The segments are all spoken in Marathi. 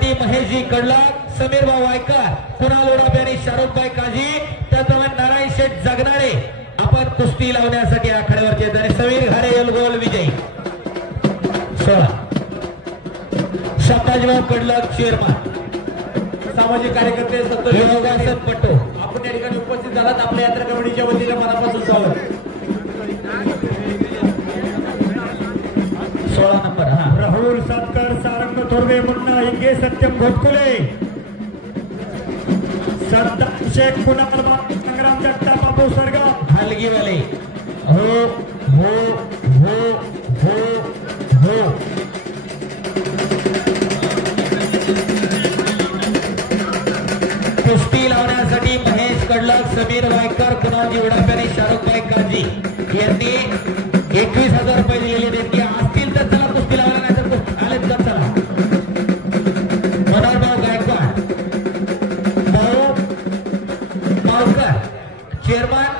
लावण्यासाठी महेशजी कडलाक, समीरभाऊ वायकर, कुणाल ओराबे आणि शाहरुखभाई काझी, त्याचप्रमाणे नारायण शेठ जगणारे आपण कुस्ती लावण्यासाठी आखाड्यावरती आहेत आणि समीर घारे गोल विजयी. शाबाजीभाऊ कडलाक चेअरमन, सामाजिक कार्यकर्ते संतोष पट्टू आपण या ठिकाणी उपस्थित झालात. आपल्या यात्रा कमिटीच्या वतीने मनापासून स्वागत. 16 नंबर राहुल सातकर, सारंग थोरवे, मुन्ना हिंगे, सत्यम घोटकुले, सरदार शेख, कुणाल संग्राम जगताप, बाबू सरगा हलगीवाले. हो हो हो हो हो. कुस्ती लावण्यासाठी महेश कडलाक, समीर वायकर, कुणाल उडापे आणि शाहरुखभाई काझी यांनी 21,000 रुपये दिलेले देणगी. असतील तर चला कुस्ती लावला, नाही तर कुस्ती आलेच तर चला. मनोहरभाऊ गायकवाड, भाऊ मावकर चेअरमन,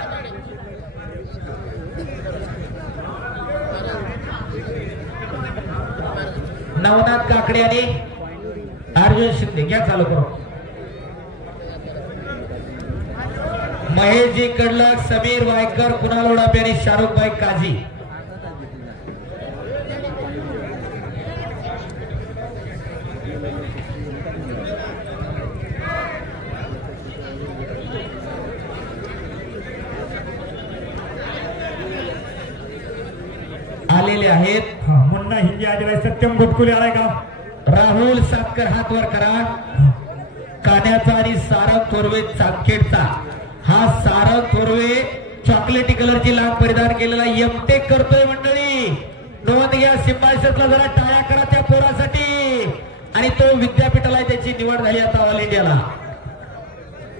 नवनाथ काकडे आणि अर्जुन शिंदे. घ्या चालू करू. महेशजी कडलाक, समीर वायकर, कुणाल ओडापे आणि शाहरुखभाई काझी. आलेले आहेत. मुन्ना हिंगे आलेला आहे. सत्यम घोटकुले आलाय का? राहुल सातकर हात वर करा. कान्याचा आणि सारंग थोरवे चापखेडचा. हा सारंग थोरवे चॉकलेटी कलरची लांब परिधान केलेला एमटेक करतोय मंडळी. नोंद घ्या. सिंबायसरला जरा टाळ्या करा त्या पोरासाठी. आणि तो विद्यापीठाला त्याची निवड झाली आता ऑल इंडियाला.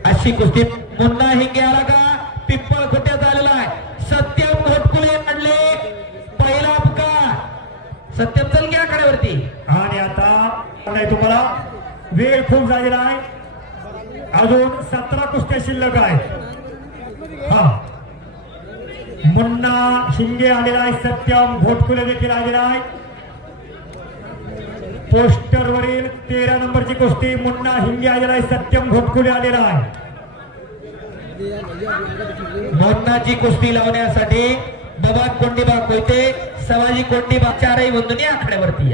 अशी कुस्ती. मुन्ना हिंगे आला का? पिंपळ खोट्यात आलेला आहे. सत्यम घोटकुले म्हणले पहिला अपकार. सत्यम चल घ्या आखाड्यावरती. आणि आता नाही, तुम्हाला वेळ खूप झालेला आहे. अजून 17 कुस्त्या शिल्लक आहेत. मुन्ना हिंगे आलेला आहे. सत्यम घोटकुले देखील आलेला आहे. पोस्टर वरील 13 नंबरची कुस्ती मुन्ना हिंगे आलेला आहे. सत्यम घोटकुले आलेला आहे. मुन्नाची कुस्ती लावण्यासाठी बबा कोंडीबा कोयते, सवाजी कोंडीबा चारही बंधूंनी आखाड्यावरती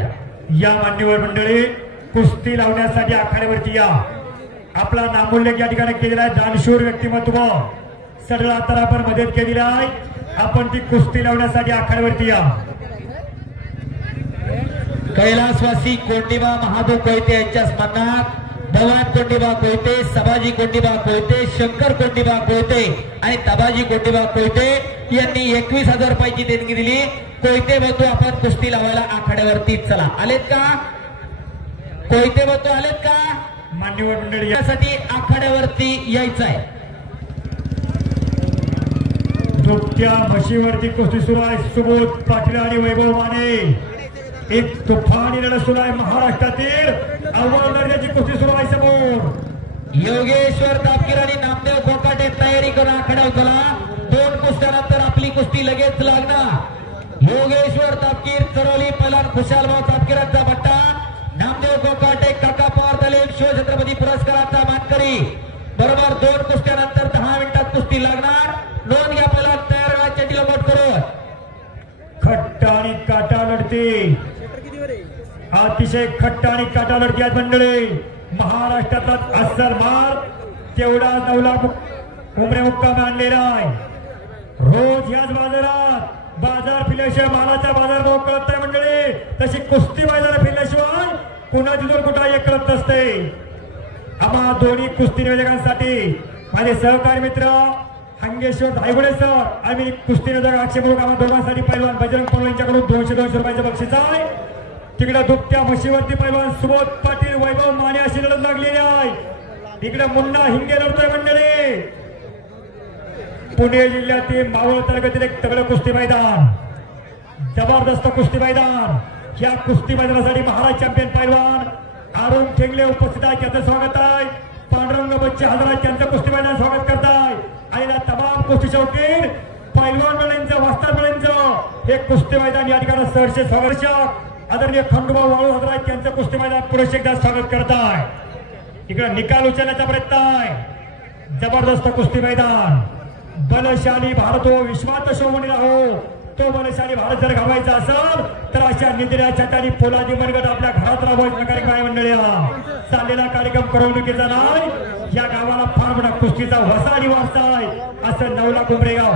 या मान्यवर मंडळी कुस्ती लावण्यासाठी आखाड्यावरती या. आपला नामोल्लेख या ठिकाणी केलेला आहे. दानशूर व्यक्तिमत्व सडला तरापर मदत केलेला आहे. आपण ती कुस्ती लावण्यासाठी आखाड्यावरती या. कैलासवासी कोंडीबा महादेव कोयते यांच्या स्मरणात भगवान कोंडीबा कोयते, सभाजी कोंडीबा कोयते, शंकर कोंडीबा कोयते आणि तबाजी कोंडीबा कोयते यांनी 21,000 रुपयाची देणगी दिली. कोयते बंधू आपण कुस्ती लावायला आखाड्यावरती चला. आलेत का? कोयते बंधू आलेत का? मान्यवर मंडळी यासाठी आखाड्यावरती यायचं आहे. दुभत्या म्हशीवरती कुस्ती सुरू आहे. सुबोध पाटील आणि वैभव माने. एक तुफानी लढत सुरू आहे. महाराष्ट्रातील अव्वल दर्जाची कुस्ती सुरू आहे. समोर योगेश्वर तापकीर आणि नामदेव कोकाटे तयारी करून आखाड्यावर चला. 2 कुस्त्यानंतर आपली कुस्ती लगेच लागणार. योगेश्वर तापकीर चरवली पहिला खुशालभाऊ तापकीरांचा बट्टा. नामदेव कोकाटे काका पवार तालीम शिवछत्रपती पुरस्काराचा मानकरी. बरोबर 2 कुस्त्यानंतर 10 मिनिटात कुस्ती लागणार. नोंद घ्या. पहिला तयार व्हायच्या डिलोट करून. खट्टा आणि काटा लढते. अतिशय खट्टा आणि काटा लढती आहेत मंडळी. महाराष्ट्रातला अस्सल मार तेवढा 9 लाख उमरे मुक्काम आणलेला आहे. रोज याच बाजारात बाजार फिरल्याशिवाय मालाचा बाजार भाव कळत नाही मंडळी. तशी कुस्ती बाजार फिरल्याशिवाय कुणाची जोड कुठं एक कळत नसते. आम्हा दोन्ही कुस्ती निवेदकांसाठी माझे सहकारी मित्र हंगेश्वर धायगुडे सर आणि कुस्ती निवेदक आक्षेप आम्हा दोघांसाठी पैलवान बजरंग पनवेल यांच्याकडून 200 रुपयाचं बक्षीस आहे. तिकडे दुभत्या म्हशीवरती पैलवान सुबोध पाटील, वैभव माने अशी लढत लागलेली आहे. इकडे मुन्ना हिंगे लढतोय मंडळी. पुणे जिल्ह्यातील मावळ तालुक्यातील एक तगडं कुस्ती मैदान, जबरदस्त कुस्ती मैदान. या कुस्ती मैदानासाठी महाराष्ट्र चॅम्पियन पैलवान अरुण ठेंगले उपस्थित आहेत. त्यांचं स्वागत आहे. पांडुरंग बच्चे हजर आहेत. त्यांचं कुस्ती मैदान स्वागत करताय. आणि तमाम कुस्ती शौकीन पैलवान मुलांचं वस्ताद मुलांचं हे कुस्ती मैदान या ठिकाणी सहर्ष स्वागत आदरणीय खंडोबा वाळू हजराय त्यांचं कुस्ती मैदान पुरुष एकदा स्वागत करत आहे. इकडे निकाल उचलण्याचा प्रयत्न आहे. जबरदस्त कुस्ती मैदान. बलशाली भारत हो, विश्वात शोभून राहो. तो बलशाली भारत जर घावायचा असेल तर अशा निंद्र्या छटानी पोलादी मनगट आपल्या घरात राबवायचा कार्यक्रम मंडळीला. चाललेला कार्यक्रम करवणुकीचा नाही. या गावाला फार मोठा कुस्तीचा वसा निवास आहे असं 9 लाख उमरेगाव.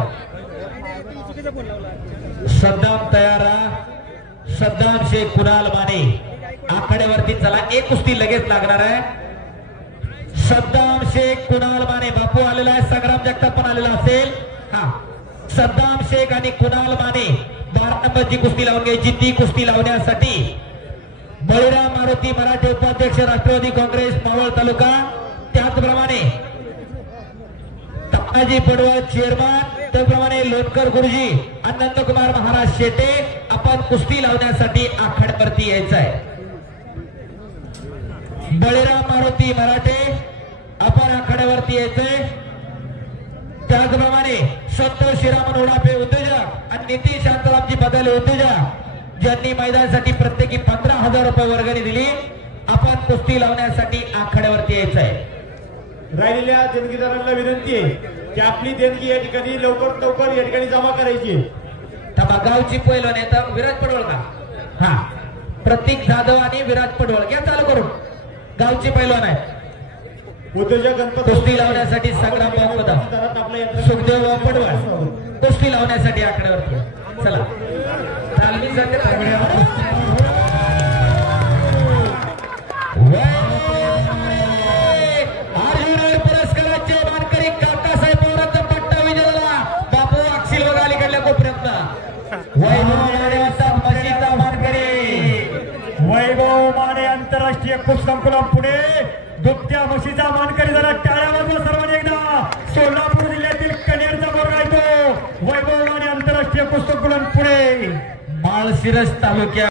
सद्दाम तयारा. सद्दाम शेख, कुणाल माने आखाड्यावरती. चला एक कुस्ती लगेच लागणार आहे. सद्दाम शेख, कुणाल माने. बापू आलेला आहे, संग्राम जगताप पण आलेला असेल. हा, सद्दाम शेख आणि कुणाल माने 12 नंबरची कुस्ती लावून घ्यायची. ती कुस्ती लावण्यासाठी बळीराम मारुती मराठे उपाध्यक्ष राष्ट्रवादी काँग्रेस मावळ तालुका, त्याचप्रमाणे तानाजी पडवळ चेअरमन, त्याचप्रमाणे लोटकर गुरुजी, अनंतकुमार महाराज शेटे. आपण कुस्ती लावण्यासाठी आखाड्यावरती यायचं आहे. बळीराम मारुती मराठे आपण आखाड्यावरती यायचंय. त्याचप्रमाणे संतोष श्रीरामन उडापे उद्योजक आणि नितीश शांतारामजी बदले उद्योजक ज्यांनी मैदानासाठी प्रत्येकी 15,000 रुपये वर्गणी दिली. आपण कुस्ती लावण्यासाठी आखाड्यावरती यायचं आहे. राहिलेल्या देणगीदारांना विनंती आहे की आपली देणगी या ठिकाणी लवकर या ठिकाणी जमा करायची. गावची पैलवान आहे तर विराज पडवळ का? हा, प्रतीक जाधव आणि विराज पडवळ घ्या चालू करून. गावची पैलवान आहे. उद्योजक गणपती कुस्ती लावण्यासाठी संग्राम भाऊ कदम, सुखदेव भाऊ पडवळ कुस्ती लावण्यासाठी आखाड्यावरती. चला तालमी जाते. अर्जुन पुरस्काराचे मानकरी काकासाहेब पवारांचा पट्टा विजयला बापू अक्षिल बघा अलीकडल्या कोपऱ्यातला. म्हशीचा मानकरी वैभव माने आंतरराष्ट्रीय कुस्ती संकुलन पुणे. दुभत्या म्हशीचा मानकरी झाला. टाळ्यावर सर्वांनी एकदा. सोलापूर जिल्ह्यातील कनेरचा वर्ग आहे तो वैभव माने आंतरराष्ट्रीय कुस्ती संकुलन पुणे, माळशिरस तालुक्यात.